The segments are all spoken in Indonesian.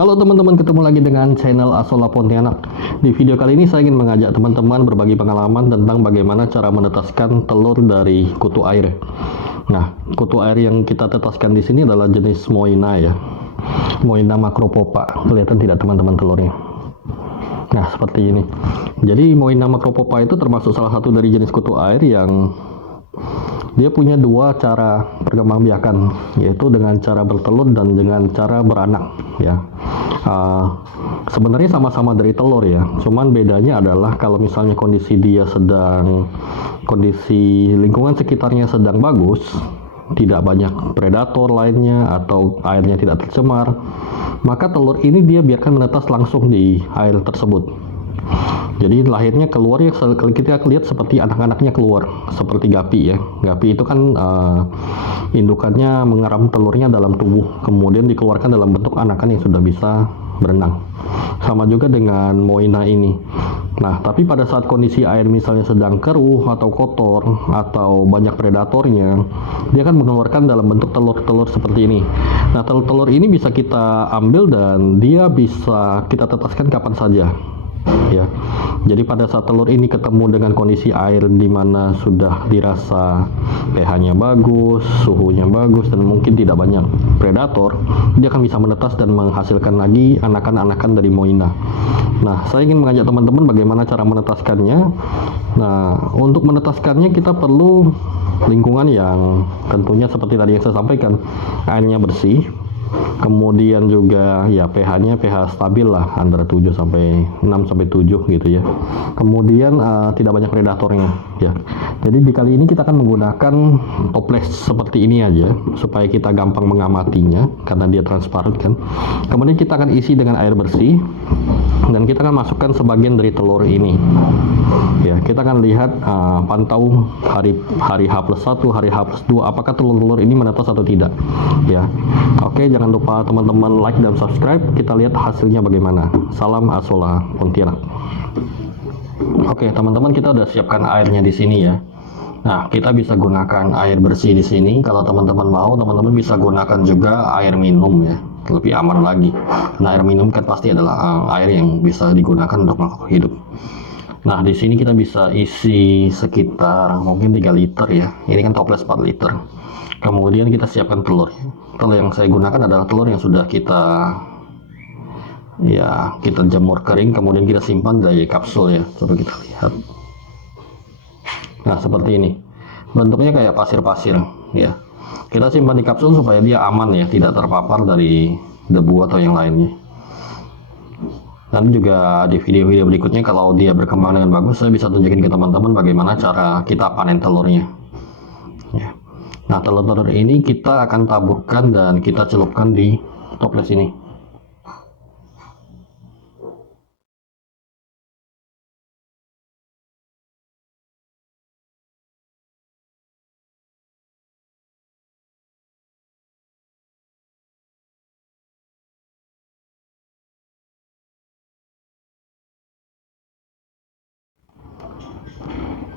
Halo teman-teman, ketemu lagi dengan channel Asola Pontianak. Di video kali ini saya ingin mengajak teman-teman berbagi pengalaman tentang bagaimana cara menetaskan telur dari kutu air. Nah, kutu air yang kita tetaskan di sini adalah jenis Moina ya. Moina macropopa. Kelihatan tidak teman-teman telurnya? Nah, seperti ini. Jadi Moina macropopa itu termasuk salah satu dari jenis kutu air yang dia punya dua cara perkembangbiakan, yaitu dengan cara bertelur dan dengan cara beranak ya. Sebenarnya sama-sama dari telur ya, cuman bedanya adalah kalau misalnya kondisi lingkungan sekitarnya sedang bagus, tidak banyak predator lainnya atau airnya tidak tercemar, maka telur ini dia biarkan menetas langsung di air tersebut. Jadi lahirnya keluar ya, kita lihat seperti anak-anaknya keluar, seperti gapi ya. Gapi itu kan indukannya mengeram telurnya dalam tubuh, kemudian dikeluarkan dalam bentuk anakan yang sudah bisa berenang. Sama juga dengan Moina ini. Nah, tapi pada saat kondisi air misalnya sedang keruh atau kotor atau banyak predatornya, dia akan mengeluarkan dalam bentuk telur-telur seperti ini. Nah, telur-telur ini bisa kita ambil dan dia bisa kita tetaskan kapan saja. Ya, jadi pada saat telur ini ketemu dengan kondisi air di mana sudah dirasa pH-nya bagus, suhunya bagus, dan mungkin tidak banyak predator, dia akan bisa menetas dan menghasilkan lagi anakan-anakan dari Moina. Nah, saya ingin mengajak teman-teman bagaimana cara menetaskannya. Nah, untuk menetaskannya kita perlu lingkungan yang tentunya seperti tadi yang saya sampaikan, airnya bersih. Kemudian juga ya pH-nya pH stabil lah, antara 7 sampai 6 sampai 7 gitu ya. Kemudian tidak banyak predatornya ya. Jadi di kali ini kita akan menggunakan toples seperti ini aja supaya kita gampang mengamatinya karena dia transparan kan. Kemudian kita akan isi dengan air bersih dan kita akan masukkan sebagian dari telur ini. Ya, kita akan lihat pantau hari H+1, hari H+2 apakah telur-telur ini menetas atau tidak ya. Oke, jangan lupa teman-teman like dan subscribe. Kita lihat hasilnya bagaimana. Salam Asola Pontianak. Oke, teman-teman, kita udah siapkan airnya di sini ya. Nah, kita bisa gunakan air bersih di sini. Kalau teman-teman mau, teman-teman bisa gunakan juga air minum ya. Lebih aman lagi. Nah, air minum kan pasti adalah air yang bisa digunakan untuk makhluk hidup. Nah, di sini kita bisa isi sekitar mungkin 3 liter ya. Ini kan toples 4 liter. Kemudian kita siapkan telur. Telur yang saya gunakan adalah telur yang sudah kita jemur kering, kemudian kita simpan dari kapsul ya. Coba kita lihat. Nah, seperti ini. Bentuknya kayak pasir-pasir ya. Kita simpan di kapsul supaya dia aman ya, tidak terpapar dari debu atau yang lainnya. Nanti juga di video-video berikutnya kalau dia berkembang dengan bagus, saya bisa tunjukin ke teman-teman bagaimana cara kita panen telurnya. Ya. Nah, telur-telur ini kita akan taburkan dan kita celupkan di toples ini.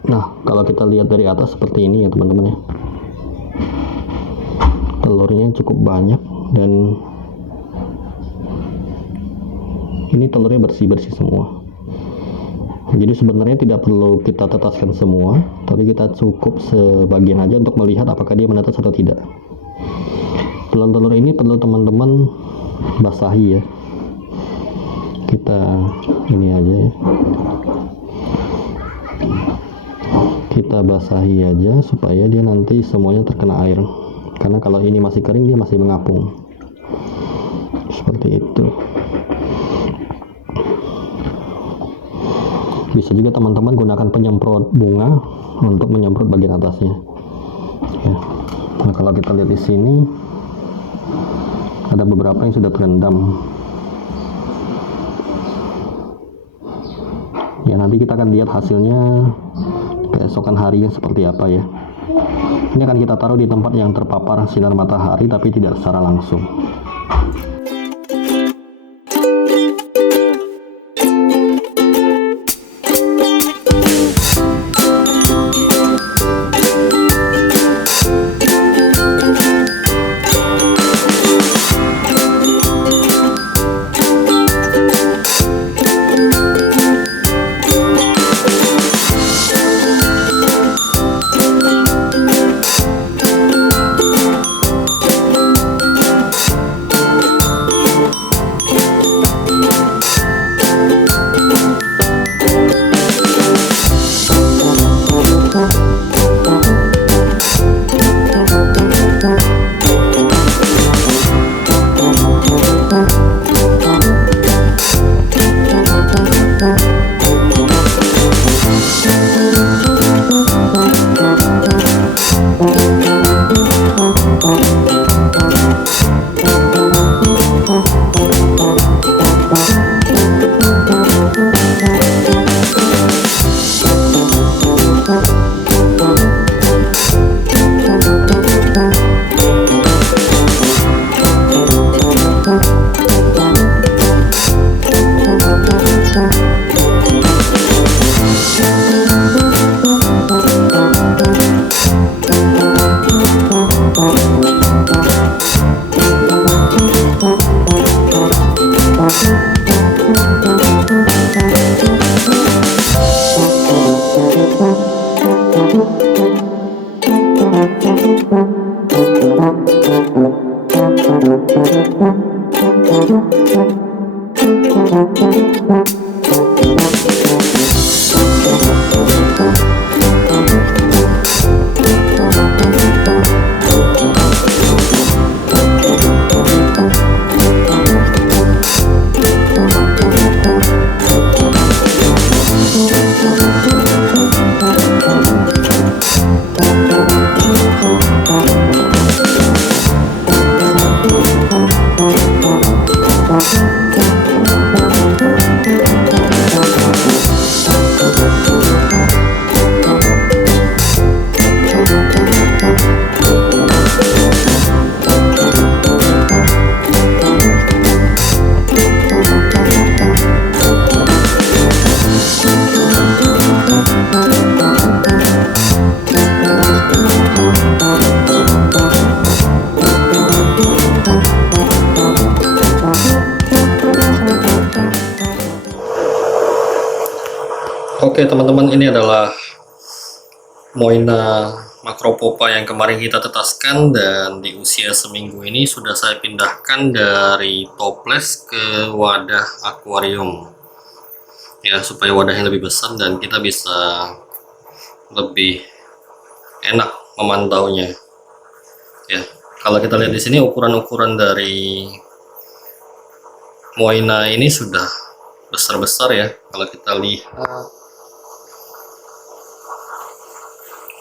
Nah, kalau kita lihat dari atas seperti ini ya teman-teman ya. Telurnya cukup banyak dan ini telurnya bersih-bersih semua. Jadi sebenarnya tidak perlu kita tetaskan semua, tapi kita cukup sebagian aja untuk melihat apakah dia menetas atau tidak. Telur-telur ini perlu teman-teman basahi ya. Kita ini aja ya. Kita basahi aja supaya dia nanti semuanya terkena air. Karena kalau ini masih kering dia masih mengapung. Seperti itu. Bisa juga teman-teman gunakan penyemprot bunga untuk menyemprot bagian atasnya. Ya. Nah, kalau kita lihat di sini ada beberapa yang sudah terendam. Ya, nanti kita akan lihat hasilnya keesokan harinya seperti apa ya. Ini akan kita taruh di tempat yang terpapar sinar matahari tapi tidak secara langsung. Oke teman-teman, ini adalah Moina Macropopa yang kemarin kita tetaskan, dan di usia seminggu ini sudah saya pindahkan dari toples ke wadah akuarium ya, supaya wadahnya lebih besar dan kita bisa lebih enak memantaunya ya. Kalau kita lihat di sini, ukuran-ukuran dari Moina ini sudah besar-besar ya. Kalau kita lihat,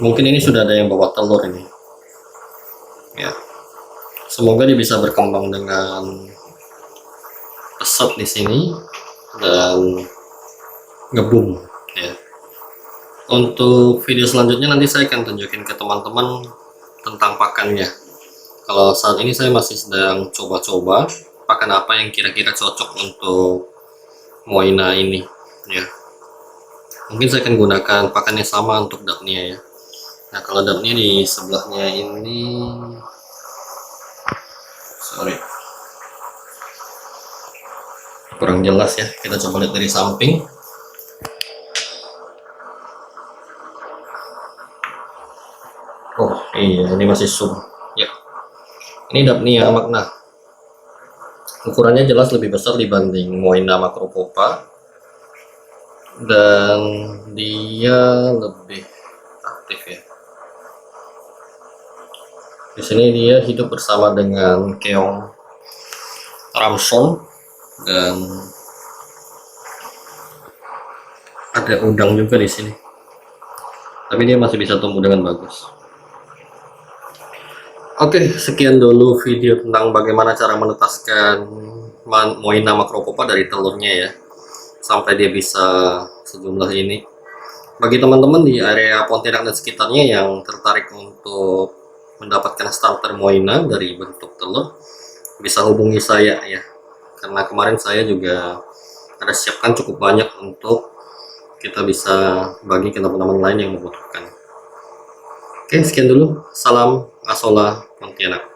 mungkin ini sudah ada yang bawa telur ini ya. Semoga dia bisa berkembang dengan pesat di sini dan ngebum ya. Untuk video selanjutnya nanti saya akan tunjukin ke teman-teman tentang pakannya. Kalau saat ini saya masih sedang coba-coba pakan apa yang kira-kira cocok untuk Moina ini ya. Mungkin saya akan gunakan pakan yang sama untuk Daphnia ya. Nah, kalau Daphnia di sebelahnya ini, sorry, kurang jelas ya. Kita coba lihat dari samping. Oh iya, ini masih zoom ya. Ini Daphnia magna. Ukurannya jelas lebih besar dibanding Moina Macropopa, dan dia lebih aktif ya. Di sini dia hidup bersama dengan keong ramson, dan ada udang juga di sini. Tapi dia masih bisa tumbuh dengan bagus. Oke, sekian dulu video tentang bagaimana cara menetaskan Moina Macropopa dari telurnya ya, sampai dia bisa sejumlah ini. Bagi teman-teman di area Pontianak dan sekitarnya yang tertarik untuk mendapatkan starter Moina dari bentuk telur, bisa hubungi saya ya, karena kemarin saya juga ada siapkan cukup banyak untuk kita bisa bagi ke teman-teman lain yang membutuhkan. Oke, sekian dulu. Salam Asola Pontianak.